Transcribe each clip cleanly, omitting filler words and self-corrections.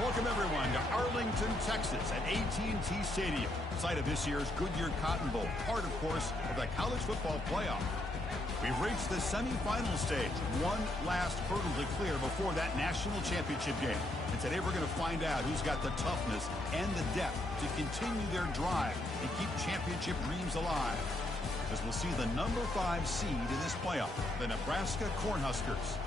Welcome, everyone, to Arlington, Texas at AT&T Stadium, site of this year's Goodyear Cotton Bowl, part, of course, of the college football playoff. We've reached the semifinal stage, one last hurdle to clear before that national championship game. And today we're going to find out who's got the toughness and the depth to continue their drive and keep championship dreams alive. As we'll see the number 5 seed in this playoff, the Nebraska Cornhuskers,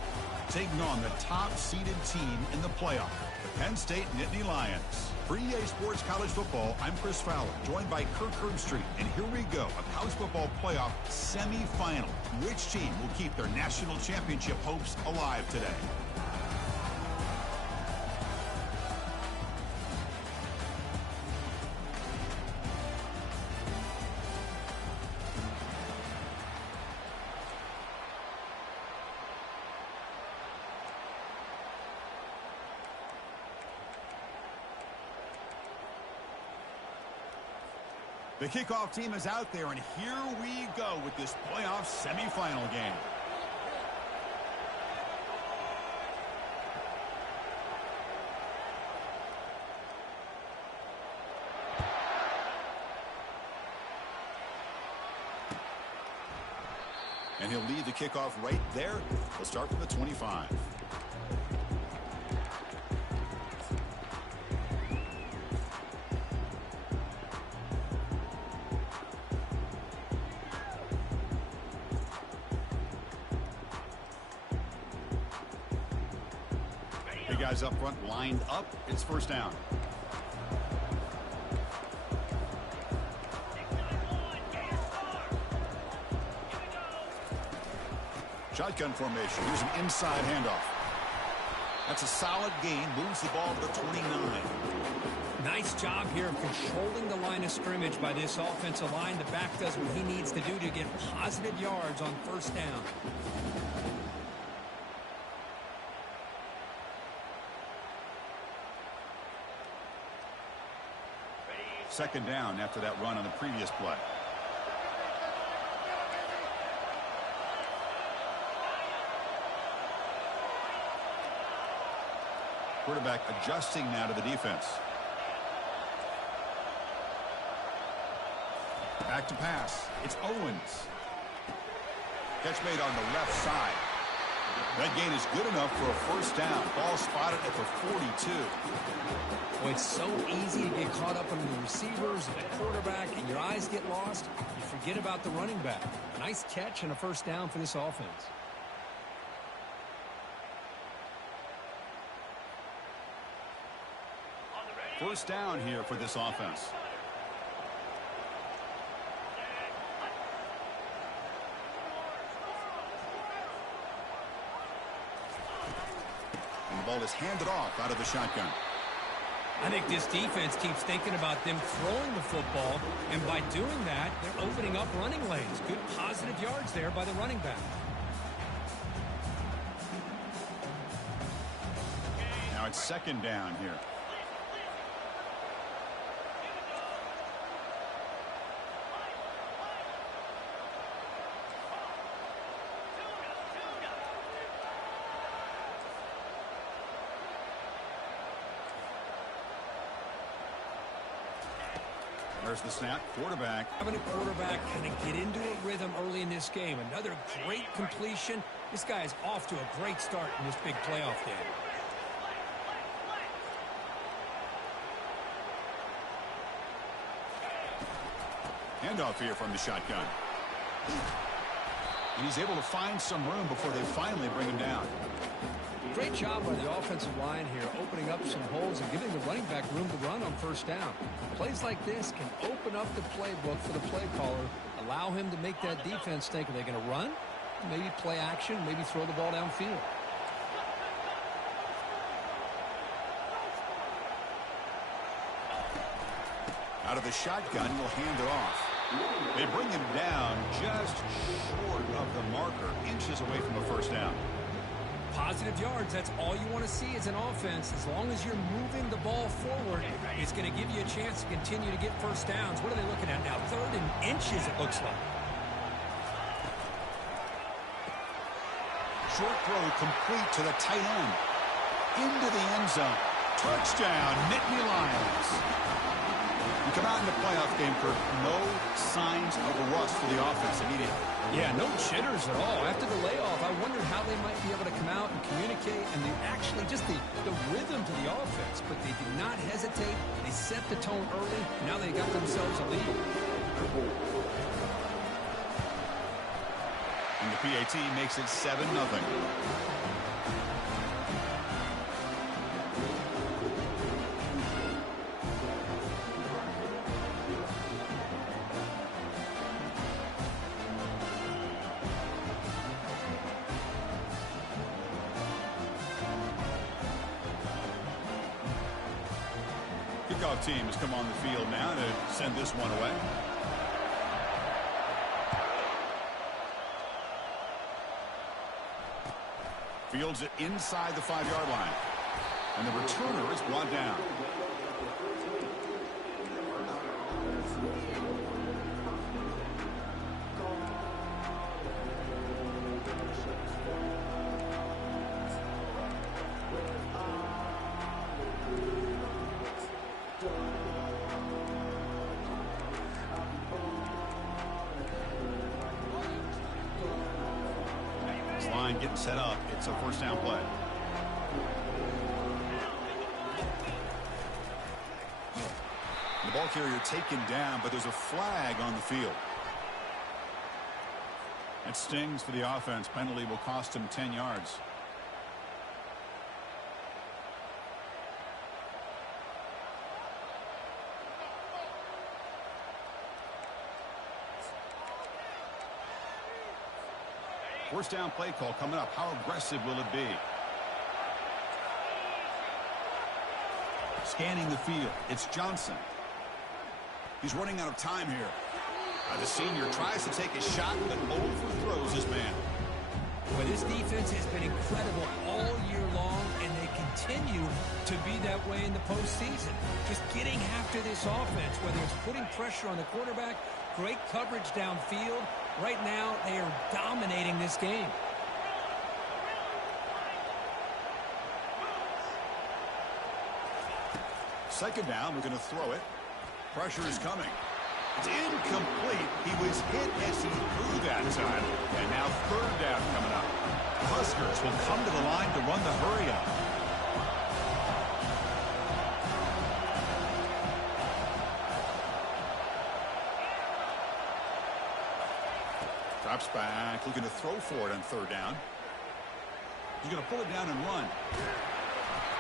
taking on the top-seeded team in the playoff, the Penn State Nittany Lions. For EA Sports College Football, I'm Chris Fowler, joined by Kirk Herbstreit. And here we go, a college football playoff semifinal. Which team will keep their national championship hopes alive today? The kickoff team is out there, and here we go with this playoff semifinal game. And he'll lead the kickoff right there. We'll start from the 25. Guys up front lined up. It's first down. Shotgun formation. Here's an inside handoff. That's a solid gain. Moves the ball to the 29. Nice job here of controlling the line of scrimmage by this offensive line. The back does what he needs to do to get positive yards on first down. Second down after that run on the previous play. Quarterback adjusting now to the defense. Back to pass. It's Owens. Catch made on the left side. That gain is good enough for a first down. Ball spotted at the 42. Well, it's so easy to get caught up on the receivers and the quarterback, and your eyes get lost. You forget about the running back. Nice catch and a first down for this offense. First down here for this offense. And the ball is handed off out of the shotgun. I think this defense keeps thinking about them throwing the football, and by doing that, they're opening up running lanes. Good positive yards there by the running back. Now it's second down here. There's the snap. Quarterback. Having a quarterback kind of get into a rhythm early in this game. Another great completion. This guy is off to a great start in this big playoff game. Handoff here from the shotgun. And he's able to find some room before they finally bring him down. Great job by the offensive line here, opening up some holes and giving the running back room to run on first down. Plays like this can open up the playbook for the play caller, allow him to make that defense think, are they going to run? Maybe play action, maybe throw the ball downfield. Out of the shotgun, will hand it off. They bring him down just short of the marker, inches away from a first down. Positive yards, that's all you want to see as an offense. As long as you're moving the ball forward, it's going to give you a chance to continue to get first downs. What are they looking at now? 3rd and inches, it looks like. Short throw complete to the tight end. Into the end zone. Touchdown, Nittany Lions. You come out in the playoff game, Kirk, no signs of a rust for the offense immediately. Yeah, no jitters at all. After the layoff, I wondered how they might be able to come out and communicate and actually just the rhythm to the offense. But they did not hesitate. They set the tone early. Now they got themselves a lead. And the PAT makes it 7-0. Kickoff team has come on the field now to send this one away. Fields it inside the 5-yard line. And the returner is brought down. Line getting set up. It's a first down play. The ball carrier taken down, but there's a flag on the field. It stings for the offense. Penalty will cost him 10 yards. First down play call coming up. How aggressive will it be? Scanning the field. It's Johnson. He's running out of time here. The senior tries to take a shot, but overthrows his man. Well, this defense has been incredible all year long, and they continue to be that way in the postseason. Just getting after this offense, whether it's putting pressure on the quarterback, great coverage downfield. Right now, they are dominating this game. Second down, we're going to throw it. Pressure is coming. It's incomplete. He was hit as he threw that time. And now third down coming up. The Huskers will come to the line to run the hurry up. Drops back, looking to throw for it on third down. He's going to pull it down and run.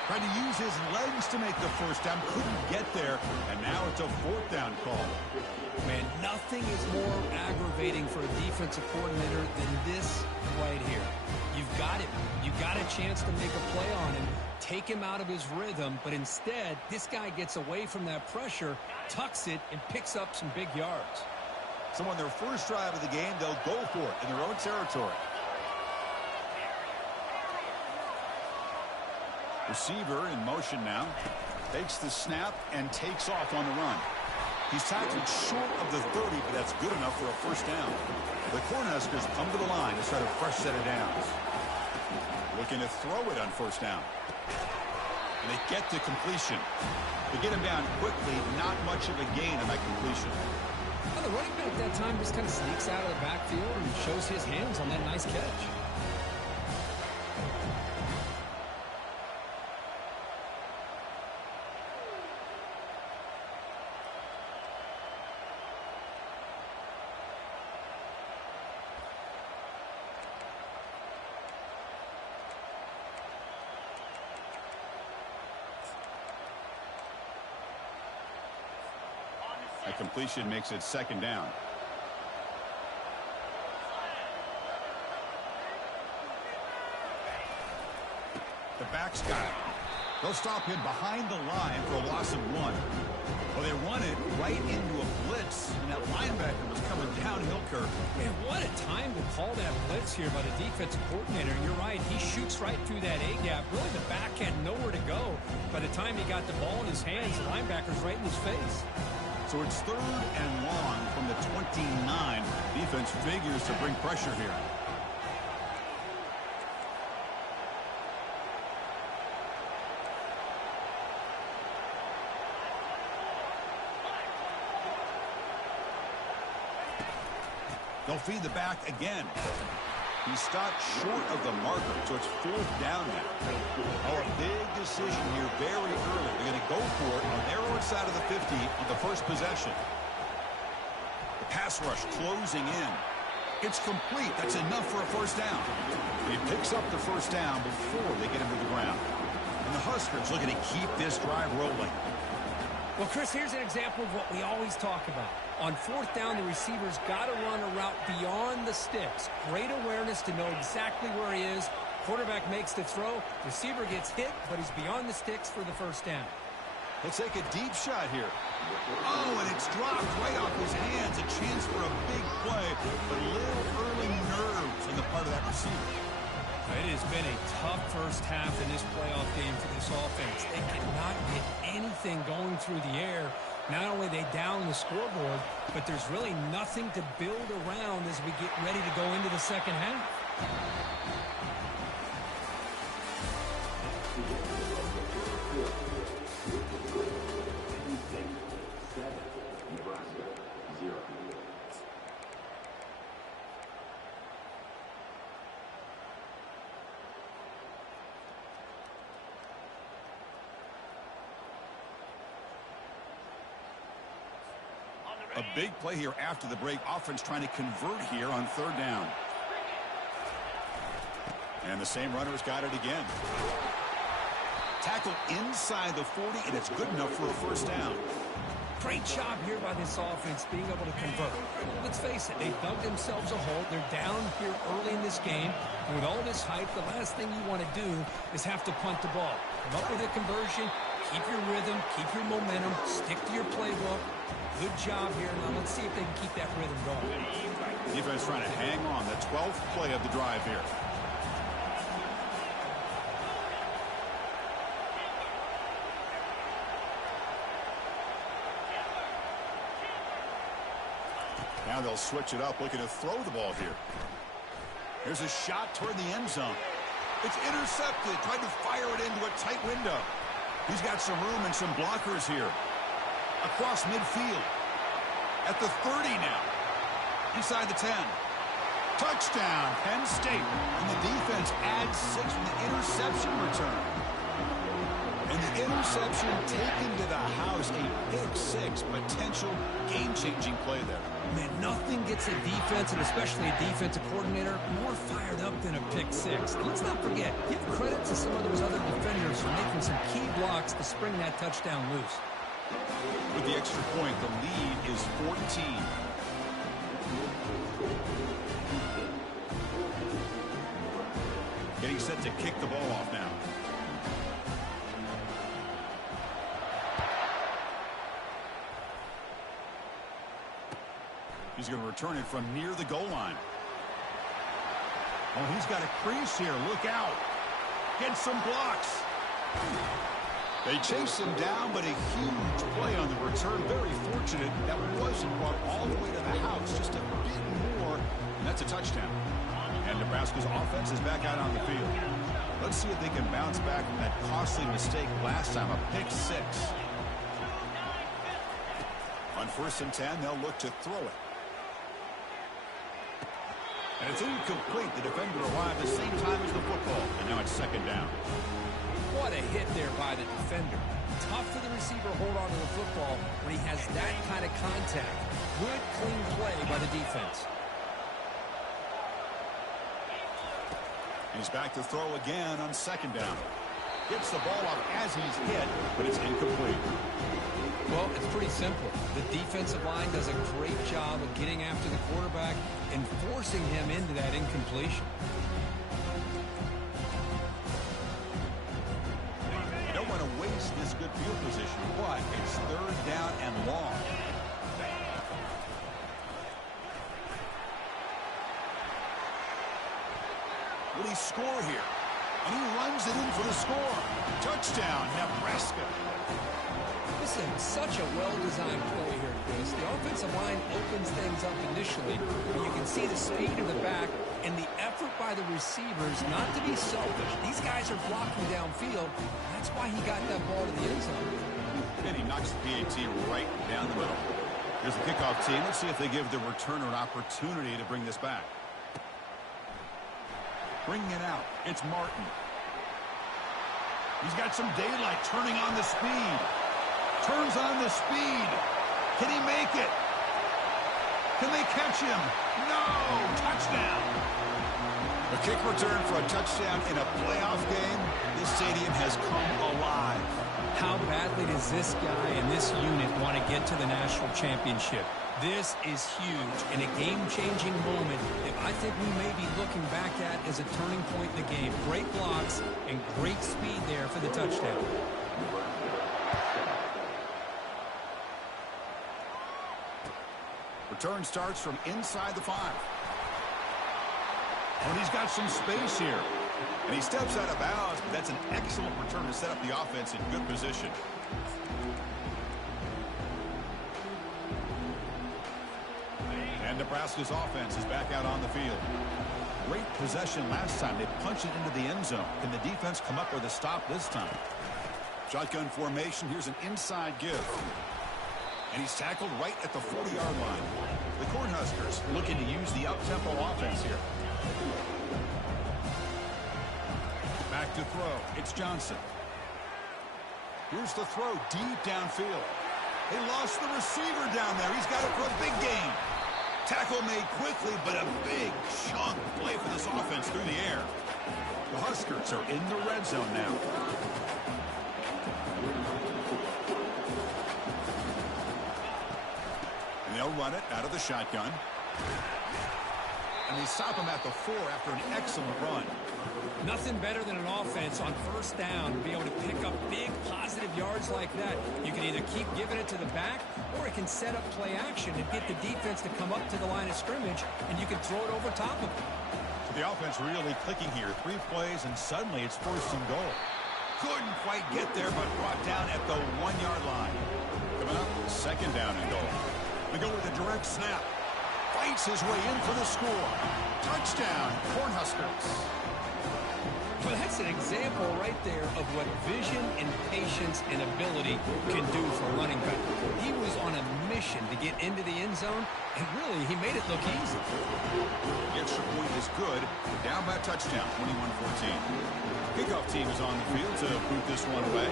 Trying to use his legs to make the first down. Couldn't get there. And now it's a fourth down call. Man, nothing is more aggravating for a defensive coordinator than this right here. You've got him. You've got a chance to make a play on him, take him out of his rhythm, but instead, this guy gets away from that pressure, tucks it, and picks up some big yards. So on their first drive of the game, they'll go for it in their own territory. Receiver in motion now. Takes the snap and takes off on the run. He's tackled short of the 30, but that's good enough for a first down. The Cornhuskers come to the line to start a fresh set of downs. Looking to throw it on first down. And they get to completion. They get him down quickly, not much of a gain on that completion. Well, the running back that time just kind of sneaks out of the backfield and shows his hands on that nice catch. That completion makes it second down. The back's got it. They'll stop him behind the line for a loss of 1. Well, they run it right into a blitz, and that linebacker was coming downhill, Kirk. Man, what a time to call that blitz here by the defensive coordinator. You're right. He shoots right through that A-gap. Really, the back had nowhere to go. By the time he got the ball in his hands, the linebacker's right in his face. So it's third and long from the 29. Defense figures to bring pressure here. They'll feed the back again. He stopped short of the marker, so it's 4th down now. Oh, a big decision here very early. They're going to go for it on their own side of the 50 on the first possession. The pass rush closing in. It's complete. That's enough for a first down. He picks up the first down before they get him to the ground. And the Huskers looking to keep this drive rolling. Well, Chris, here's an example of what we always talk about. On 4th down, the receiver's got to run a route beyond the sticks. Great awareness to know exactly where he is. Quarterback makes the throw. Receiver gets hit, but he's beyond the sticks for the first down. He'll take a deep shot here. Oh, and it's dropped right off his hands. A chance for a big play, but a little early nerves on the part of that receiver. It has been a tough first half in this playoff game for this offense. They cannot get anything going through the air. Not only are they down the scoreboard, but there's really nothing to build around as we get ready to go into the second half. Nebraska, 0. A big play here after the break. Offense trying to convert here on 3rd down. And the same runner's got it again. Tackle inside the 40, and it's good enough for a first down. Great job here by this offense being able to convert. Let's face it, they've dug themselves a hole. They're down here early in this game. And with all this hype, the last thing you want to do is have to punt the ball. Come up with a conversion, keep your rhythm, keep your momentum, stick to your playbook. Good job here. Now let's see if they can keep that rhythm going. Defense trying to hang on. The 12th play of the drive here. Now they'll switch it up, looking to throw the ball here. Here's a shot toward the end zone. It's intercepted. Tried to fire it into a tight window. He's got some room and some blockers here. Across midfield. At the 30 now. Inside the 10. Touchdown, Penn State. And the defense adds 6 from the interception return. And the interception taken to the house. A pick 6. Potential game-changing play there. Man, nothing gets a defense, and especially a defensive coordinator, more fired up than a pick 6. And let's not forget, give credit to some of those other defenders for making some key blocks to spring that touchdown loose. With the extra point, the lead is 14. Getting set to kick the ball off now. He's going to return it from near the goal line. Oh, he's got a crease here. Look out. Get some blocks. They chase him down, but a huge play on the return. Very fortunate that wasn't brought all the way to the house. Just a bit more, and that's a touchdown. And Nebraska's offense is back out on the field. Let's see if they can bounce back from that costly mistake last time, a pick 6. On 1st and 10, they'll look to throw it. And it's incomplete. The defender arrived the same time as the football, and now it's 2nd down. What a hit there by the defender. Tough for the receiver to hold on to the football when he has that kind of contact. Good, clean play by the defense. He's back to throw again on 2nd down. Gets the ball off as he's hit, but it's incomplete. Well, it's pretty simple. The defensive line does a great job of getting after the quarterback and forcing him into that incompletion. You don't want to waste this good field position, but it's 3rd down and long. Will he score here? And he runs it in for the score. Touchdown, Nebraska. This is such a well-designed play here, Chris. The offensive line opens things up initially, but you can see the speed of the back and the effort by the receivers not to be selfish. These guys are blocking downfield. That's why he got that ball to the end zone. And he knocks the PAT right down the middle. Here's the kickoff team. Let's see if they give the returner an opportunity to bring this back. Bringing it out. It's Martin. He's got some daylight, turning on the speed. Turns on the speed. Can he make it? Can they catch him? No! Touchdown! A kick return for a touchdown in a playoff game. This stadium has come alive. How badly does this guy and this unit want to get to the national championship? This is huge and a game-changing moment that I think we may be looking back at as a turning point in the game. Great blocks and great speed there for the touchdown. Return starts from inside the 5. And he's got some space here. And he steps out of bounds, but that's an excellent return to set up the offense in good position. And Nebraska's offense is back out on the field. Great possession last time. They punched it into the end zone. Can the defense come up with a stop this time? Shotgun formation. Here's an inside give. And he's tackled right at the 40-yard line. The Cornhuskers looking to use the up-tempo offense here. Back to throw. It's Johnson. Here's the throw deep downfield. They lost the receiver down there. He's got it for a big gain. Tackle made quickly, but a big chunk play for this offense through the air. The Huskers are in the red zone now. And they'll run it out of the shotgun. And they stop him at the 4 after an excellent run. Nothing better than an offense on first down to be able to pick up big positive yards like that. You can either keep giving it to the back, or it can set up play action and get the defense to come up to the line of scrimmage, and you can throw it over top of them. So the offense really clicking here. 3 plays, and suddenly it's 1st and goal. Couldn't quite get there, but brought down at the 1-yard line. Coming up, 2nd down and goal. We go with a direct snap. Fights his way in for the score. Touchdown, Cornhuskers. Well, that's an example right there of what vision and patience and ability can do for a running back. He was on a mission to get into the end zone, and really, he made it look easy. The extra point is good. Down by a touchdown, 21-14. Kickoff team is on the field to boot this one away.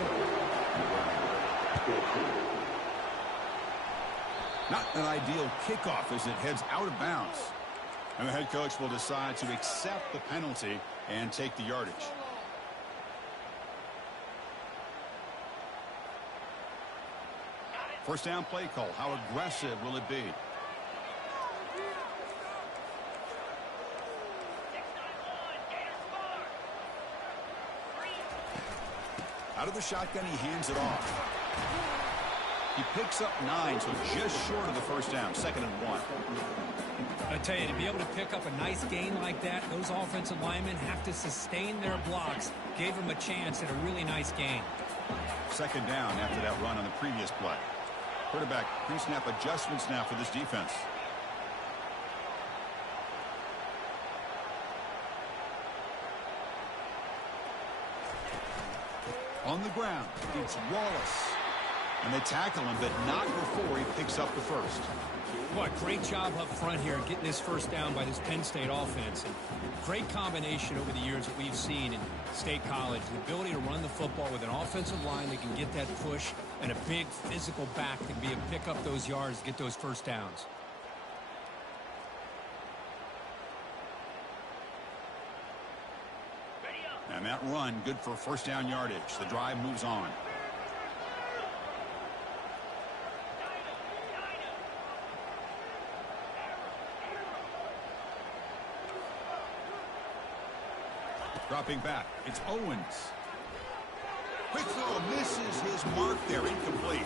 Not an ideal kickoff as it heads out of bounds. And the head coach will decide to accept the penalty and take the yardage. First down play call. How aggressive will it be? Out of the shotgun, he hands it off. He picks up 9, so just short of the first down. 2nd and 1. I tell you, to be able to pick up a nice gain like that, those offensive linemen have to sustain their blocks. Gave them a chance at a really nice gain. 2nd down after that run on the previous play. Quarterback pre-snap adjustments now for this defense. On the ground, it's Wallace. And they tackle him, but not before he picks up the first. What great job up front here getting this first down by this Penn State offense. And great combination over the years that we've seen in State College. The ability to run the football with an offensive line that can get that push and a big physical back that can be able to pick up those yards, get those first downs. And that run, good for first down yardage. The drive moves on. Dropping back, it's Owens. Quick throw, misses his mark there, incomplete.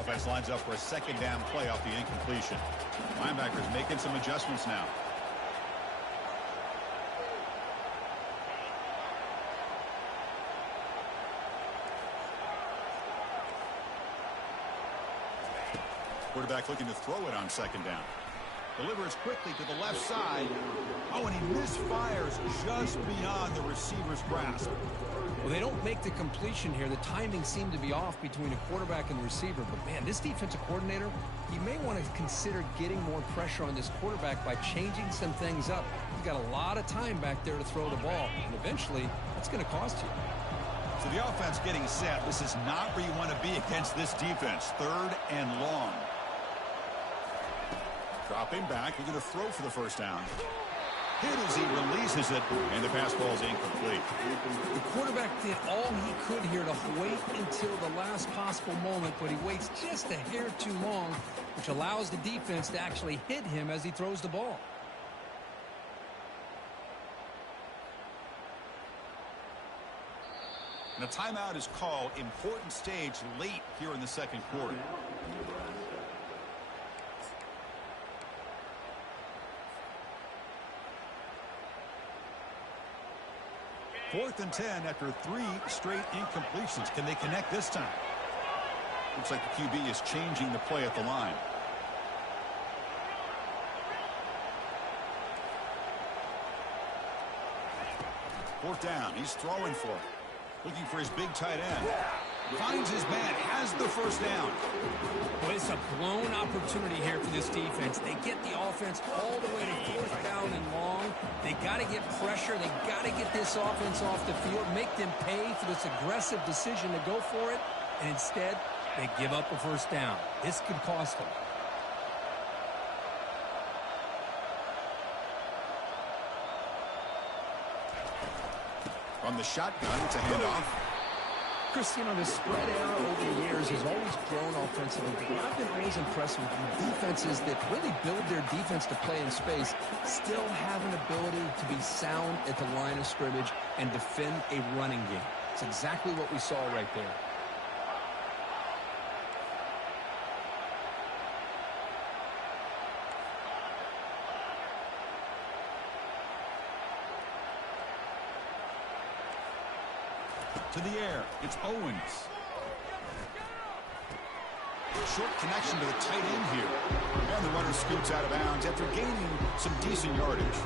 Offense lines up for a 2nd down play off the incompletion. Linebackers making some adjustments now. Quarterback looking to throw it on 2nd down. Delivers quickly to the left side. Oh, and he misfires just beyond the receiver's grasp. Well, they don't make the completion here. The timing seemed to be off between the quarterback and the receiver. But, man, this defensive coordinator, he may want to consider getting more pressure on this quarterback by changing some things up. He's got a lot of time back there to throw the ball. And eventually, that's going to cost you. So the offense getting set. This is not where you want to be against this defense. 3rd and long. Dropping back. He's going to throw for the first down. Hit as he releases it, and the pass ball is incomplete. The quarterback did all he could here to wait until the last possible moment, but he waits just a hair too long, which allows the defense to actually hit him as he throws the ball. And a timeout is called. Important stage late here in the second quarter. 4th and 10 after 3 straight incompletions. Can they connect this time? Looks like the QB is changing the play at the line. Fourth down. He's throwing for it. Looking for his big tight end. Finds his man. Has the first down. Well, it's a blown opportunity here for this defense. They get the offense all the way to 4th down and long. They got to get pressure. They got to get this offense off the field, make them pay for this aggressive decision to go for it. And instead, they give up a first down. This could cost them. From the shotgun, it's a handoff. Chris, you know, the spread era over the years has always grown offensively. But I've been always impressed with defenses that really build their defense to play in space, still have an ability to be sound at the line of scrimmage and defend a running game. It's exactly what we saw right there. To the air, it's Owens. Short connection to the tight end here. And the runner scoots out of bounds after gaining some decent yardage.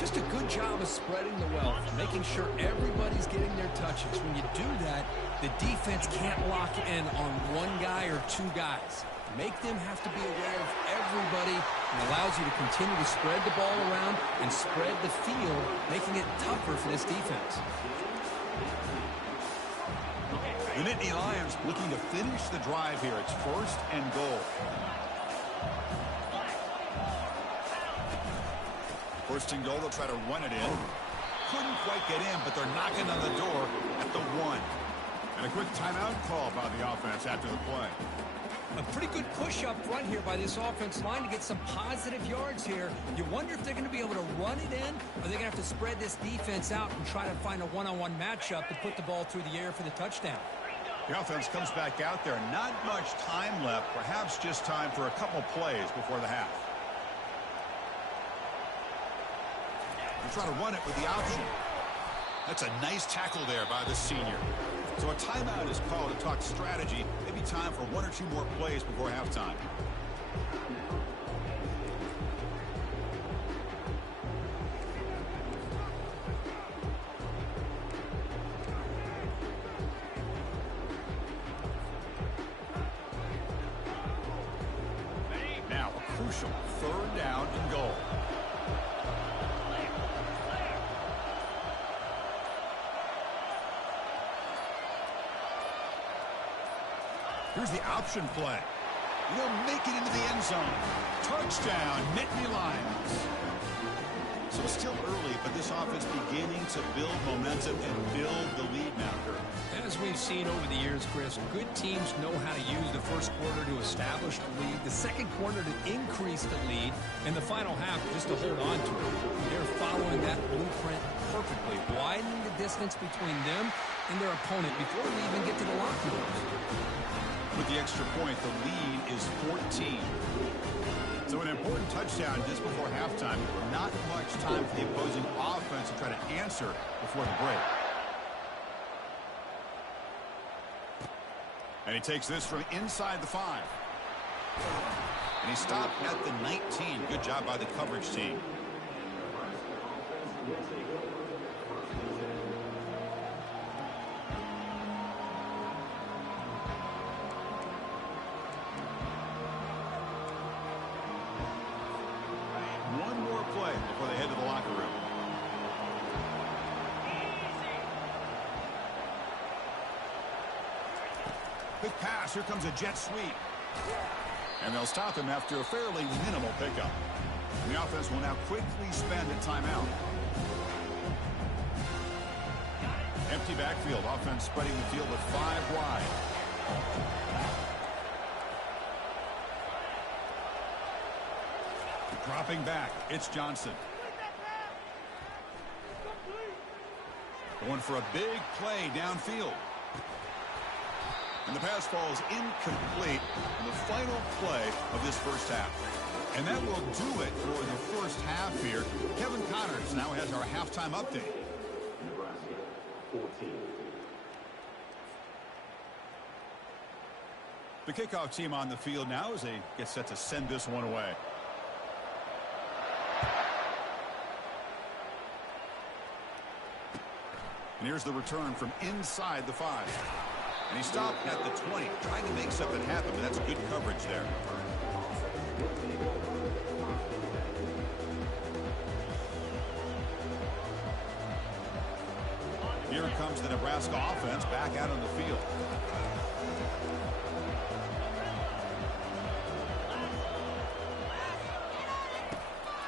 Just a good job of spreading the wealth, making sure everybody's getting their touches. When you do that, the defense can't lock in on one guy or 2 guys. Make them have to be aware of everybody, and allows you to continue to spread the ball around and spread the field, making it tougher for this defense. The Nittany Lions looking to finish the drive here. It's 1st and goal. 1st and goal, they'll try to run it in. Couldn't quite get in, but they're knocking on the door at the 1. And a quick timeout call by the offense after the play. A pretty good push up front here by this offense line to get some positive yards here. You wonder if they're going to be able to run it in, or they're going to have to spread this defense out and try to find a one-on-one matchup to put the ball through the air for the touchdown. The offense comes back out there. Not much time left. Perhaps just time for a couple plays before the half. They try to run it with the option. That's a nice tackle there by the senior. So a timeout is called to talk strategy. Maybe time for 1 or 2 more plays before halftime. Now a crucial 3rd down and goal. Here's the option play. They'll make it into the end zone. Touchdown, Nittany Lions. So it's still early, but this offense beginning to build momentum and build the lead now, Kurt. As we've seen over the years, Chris, good teams know how to use the first quarter to establish the lead, the second quarter to increase the lead, and the final half just to hold on to it. They're following that blueprint perfectly, widening the distance between them and their opponent before they even get to the locker rooms. With the extra point, the lead is 14. So an important touchdown just before halftime. Not much time for the opposing offense to try to answer before the break. And he takes this from inside the 5. And he stopped at the 19. Good job by the coverage team. One more play before they head to the locker room. Quick pass. Here comes a jet sweep. And they'll stop him after a fairly minimal pickup. And the offense will now quickly spend a timeout. Empty backfield. Offense spreading the field with 5 wide. Dropping back. It's Johnson. Going for a big play downfield. And the pass falls incomplete in the final play of this first half. And that will do it for the first half here. Kevin Connors now has our halftime update. Nebraska 14. The kickoff team on the field now as they get set to send this one away. And here's the return from inside the 5. And he stopped at the 20, trying to make something happen, but that's good coverage there. Here comes the Nebraska offense back out on the field.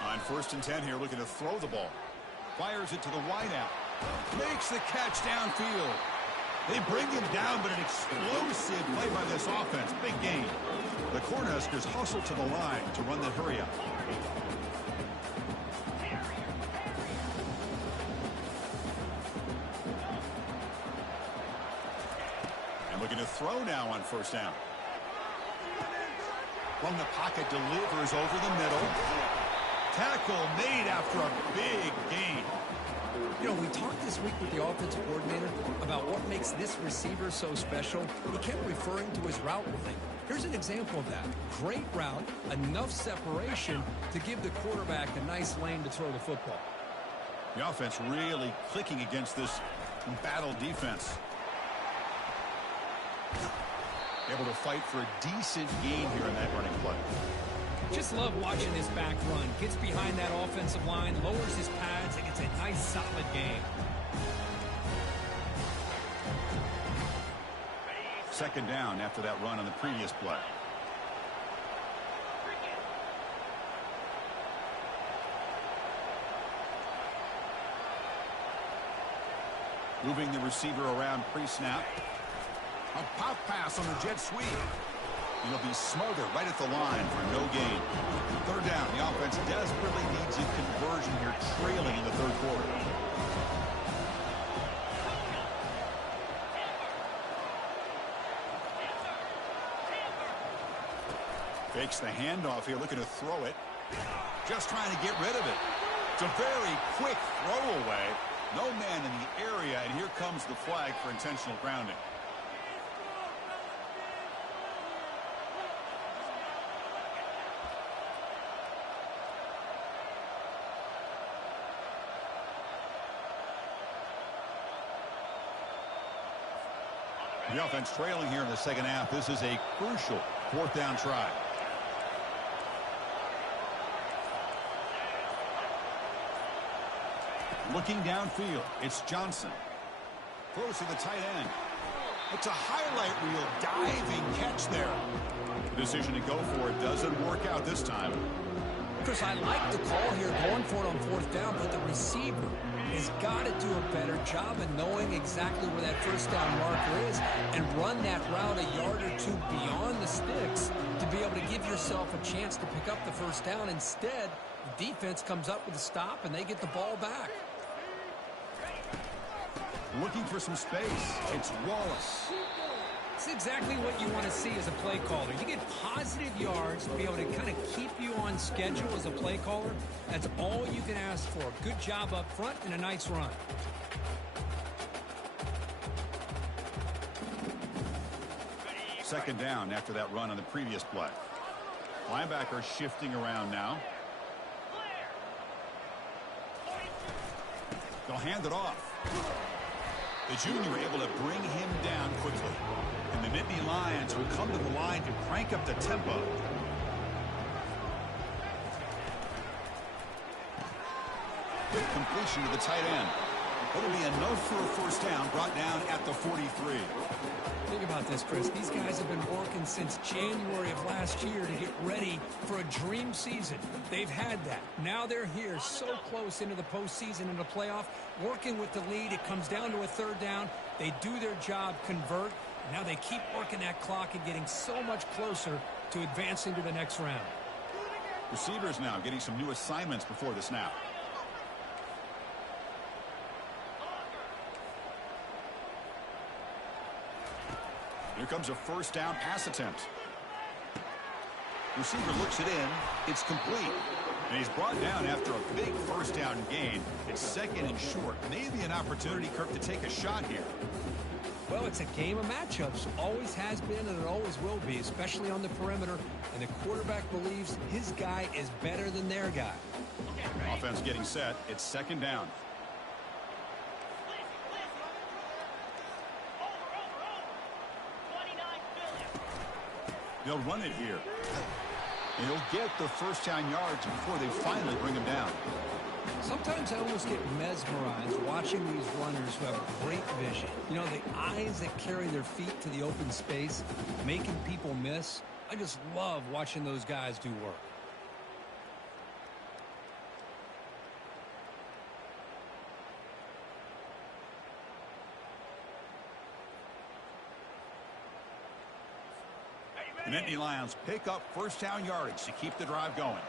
On 1st and 10 here, looking to throw the ball. Fires it to the wideout. Makes the catch downfield. They bring him down, but an explosive play by this offense. Big gain. The Cornhuskers hustle to the line to run the hurry up. And looking to throw now on 1st down. From the pocket, delivers over the middle. Tackle made after a big gain. You know, we talked this week with the offensive coordinator about what makes this receiver so special. He kept referring to his route running. Here's an example of that. Great route, enough separation to give the quarterback a nice lane to throw the football. The offense really clicking against this battle defense. Able to fight for a decent gain here in that running play. Just love watching this back run. Gets behind that offensive line, lowers his pads, and gets a nice, solid game. 2nd down after that run on the previous play. Moving the receiver around pre-snap. A pop pass on the jet sweep. He'll be smothered right at the line for no gain. 3rd down. The offense desperately needs a conversion here, trailing in the 3rd quarter. Fakes the handoff here, looking to throw it. Just trying to get rid of it. It's a very quick throwaway. No man in the area, and here comes the flag for intentional grounding. The offense trailing here in the 2nd half. This is a crucial 4th down try. Looking downfield, it's Johnson. Throws to the tight end. It's a highlight reel diving catch there. The decision to go for it doesn't work out this time. Chris, I like the call here, going for it on 4th down, but the receiver has got to do a better job of knowing exactly where that 1st down marker is and run that route a yard or 2 beyond the sticks to be able to give yourself a chance to pick up the 1st down. Instead, the defense comes up with a stop and they get the ball back. Looking for some space. It's Wallace. It's exactly what you want to see as a play caller. You get positive yards to be able to kind of keep you on schedule as a play caller. That's all you can ask for. Good job up front and a nice run. Second down after that run on the previous play. Linebacker shifting around now. They'll hand it off. The junior able to bring him down quickly. And the Nittany Lions will come to the line to crank up the tempo. Good completion to the tight end. It'll be enough for a first down, brought down at the 43. Think about this, Chris. These guys have been working since January of last year to get ready for a dream season. They've had that. Now they're here so close into the postseason and the playoff, working with the lead. It comes down to a third down. They do their job, convert. Now they keep working that clock and getting so much closer to advancing to the next round. Receivers now getting some new assignments before the snap. Here comes a first down pass attempt. Receiver looks it in. It's complete. And he's brought down after a big first down gain. It's second and short. Maybe an opportunity, Kirk, to take a shot here. Well, it's a game of matchups. Always has been and it always will be, especially on the perimeter. And the quarterback believes his guy is better than their guy. Offense getting set. It's second down. They'll run it here. And he'll get the first down yards before they finally bring him down. Sometimes I almost get mesmerized watching these runners who have great vision. You know, the eyes that carry their feet to the open space, making people miss. I just love watching those guys do work. The Nittany Lions pick up first down yardage to keep the drive going.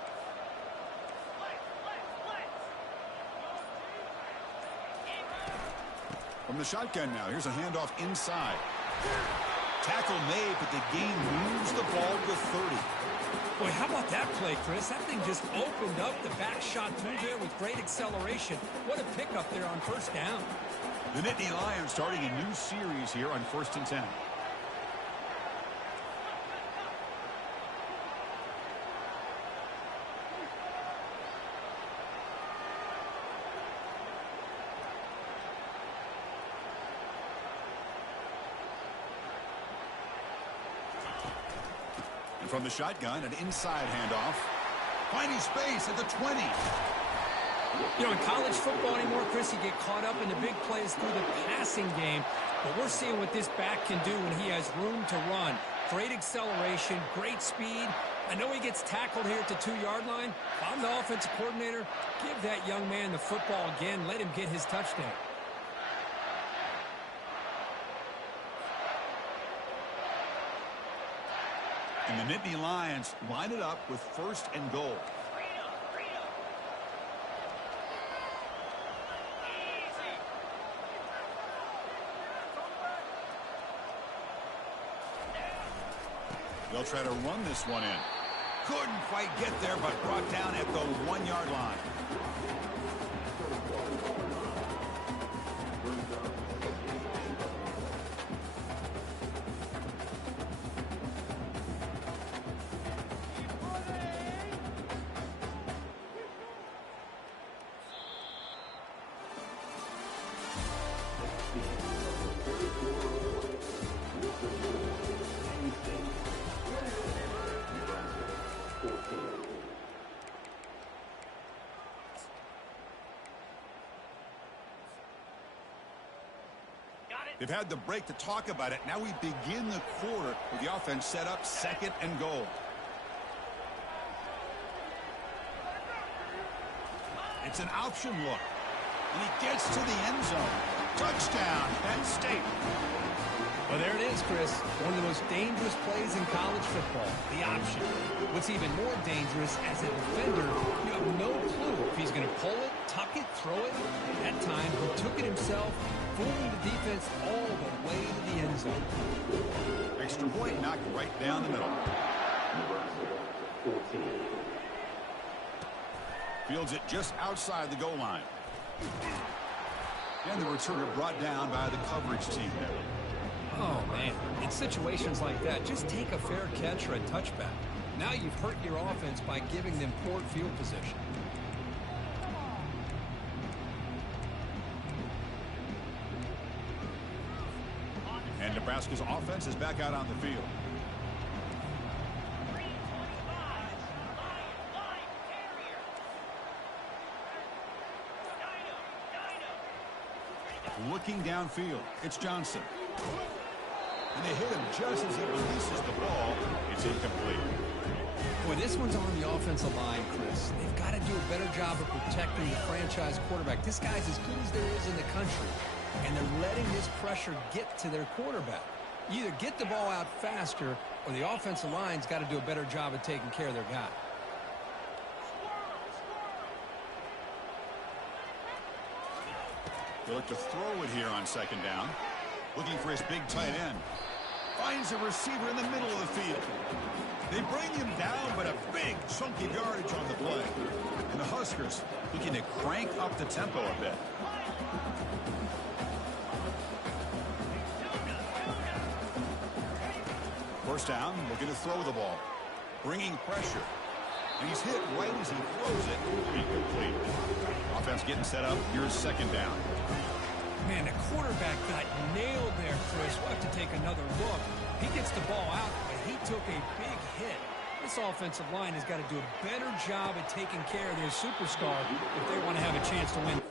From the shotgun now, here's a handoff inside. Tackle made, but the gain moves the ball to 30. Boy, how about that play, Chris? That thing just opened up the back shot through there with great acceleration. What a pickup there on first down. The Nittany Lions starting a new series here on 1st and 10. From the shotgun, an inside handoff. Finding space at the 20. You know, in college football anymore, Chris, you get caught up in the big plays through the passing game. But we're seeing what this back can do when he has room to run. Great acceleration, great speed. I know he gets tackled here at the 2-yard line. If I'm the offensive coordinator, give that young man the football again. Let him get his touchdown. And the Nittany Lions line it up with 1st and goal. They'll try to run this one in. Couldn't quite get there, but brought down at the 1-yard line. They've had the break to talk about it. Now we begin the quarter with the offense set up 2nd and goal. It's an option look. And he gets to the end zone. Touchdown, Penn State. Well, there it is, Chris. One of the most dangerous plays in college football, the option. What's even more dangerous, as a defender, you have no clue if he's going to pull it, tuck it, throw it. That time, he took it himself, fooling the defense all the way to the end zone. Extra point knocked right down the middle. Nebraska 14. Fields it just outside the goal line. And the returner brought down by the coverage team there. Oh, man. In situations like that, just take a fair catch or a touchback. Now you've hurt your offense by giving them poor field position. And Nebraska's offense is back out on the field. Looking downfield, it's Johnson. And they hit him just as he releases the ball. It's incomplete. Boy, this one's on the offensive line, Chris. They've got to do a better job of protecting the franchise quarterback. This guy's as good as there is in the country, and they're letting this pressure get to their quarterback. You either get the ball out faster, or the offensive line's got to do a better job of taking care of their guy. They look to throw it here on second down. Looking for his big tight end. Finds a receiver in the middle of the field. They bring him down, but a big chunk of yardage on the play. And the Huskers looking to crank up the tempo a bit. First down, looking to throw the ball. Bringing pressure. And he's hit right as he throws it. Incomplete. Offense getting set up. Here's second down. Man, the quarterback got nailed there, Chris. We'll have to take another look. He gets the ball out, but he took a big hit. This offensive line has got to do a better job at taking care of their superstar if they want to have a chance to win.